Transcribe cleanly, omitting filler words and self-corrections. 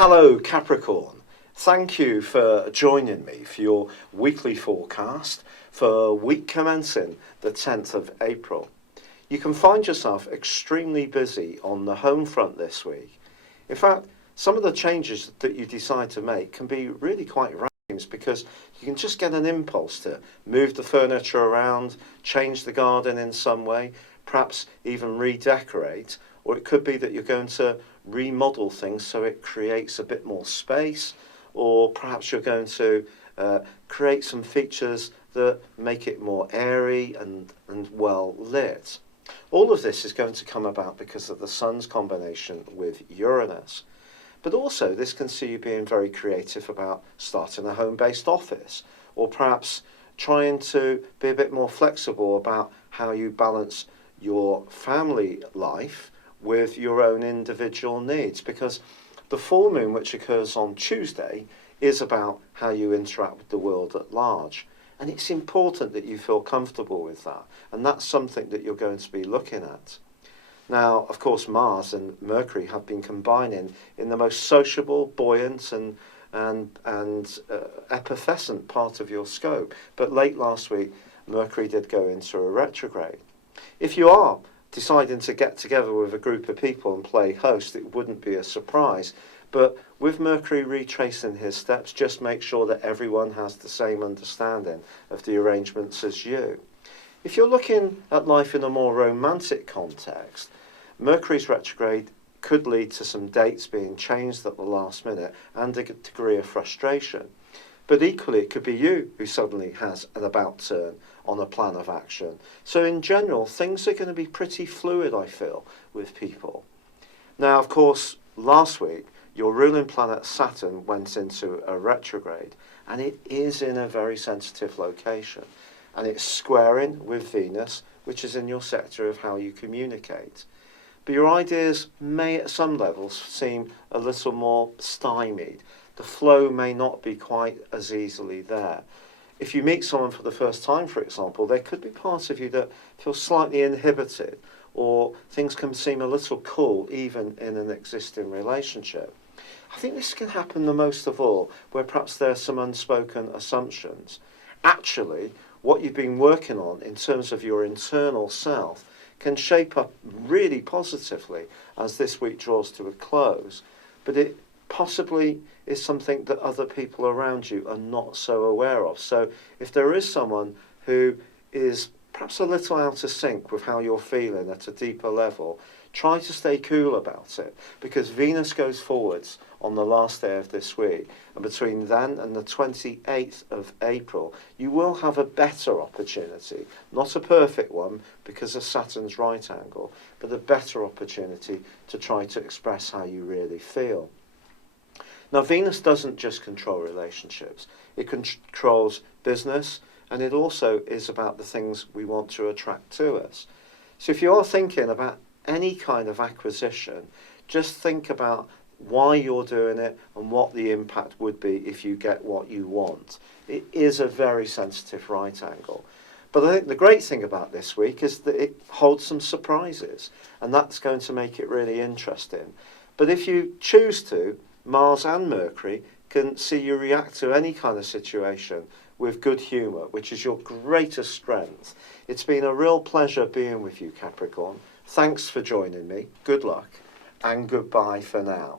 Hello Capricorn, thank you for joining me for your weekly forecast for week commencing the 10th of April. You can find yourself extremely busy on the home front this week. In fact, some of the changes that you decide to make can be really quite random because you can just get an impulse to move the furniture around, change the garden in some way, perhaps even redecorate, or it could be that you're going to remodel things so it creates a bit more space, or perhaps you're going to create some features that make it more airy and well lit. All of this is going to come about because of the Sun's combination with Uranus. But also this can see you being very creative about starting a home-based office, or perhaps trying to be a bit more flexible about how you balance your family life with your own individual needs, because the full moon, which occurs on Tuesday, is about how you interact with the world at large. And it's important that you feel comfortable with that, and that's something that you're going to be looking at. Now, of course, Mars and Mercury have been combining in the most sociable, buoyant and effervescent part of your scope. But late last week, Mercury did go into a retrograde. If you are deciding to get together with a group of people and play host, it wouldn't be a surprise. But with Mercury retracing his steps, just make sure that everyone has the same understanding of the arrangements as you. If you're looking at life in a more romantic context, Mercury's retrograde could lead to some dates being changed at the last minute and a degree of frustration. But equally, it could be you who suddenly has an about turn on a plan of action. So in general, things are going to be pretty fluid, I feel, with people. Now, of course, last week, your ruling planet Saturn went into a retrograde, and it is in a very sensitive location. And it's squaring with Venus, which is in your sector of how you communicate. But your ideas may, at some levels, seem a little more stymied. The flow may not be quite as easily there. If you meet someone for the first time, for example, there could be parts of you that feel slightly inhibited, or things can seem a little cool even in an existing relationship. I think this can happen the most of all where perhaps there are some unspoken assumptions. Actually, what you've been working on in terms of your internal self can shape up really positively as this week draws to a close, but it possibly is something that other people around you are not so aware of. So if there is someone who is perhaps a little out of sync with how you're feeling at a deeper level, try to stay cool about it, because Venus goes forwards on the last day of this week, and between then and the 28th of April, you will have a better opportunity, not a perfect one because of Saturn's right angle, but a better opportunity to try to express how you really feel. Now, Venus doesn't just control relationships, it controls business, and it also is about the things we want to attract to us. So if you are thinking about any kind of acquisition, just think about why you're doing it and what the impact would be if you get what you want. It is a very sensitive right angle. But I think the great thing about this week is that it holds some surprises, and that's going to make it really interesting. But if you choose to, Mars and Mercury can see you react to any kind of situation with good humour, which is your greatest strength. It's been a real pleasure being with you, Capricorn. Thanks for joining me. Good luck and goodbye for now.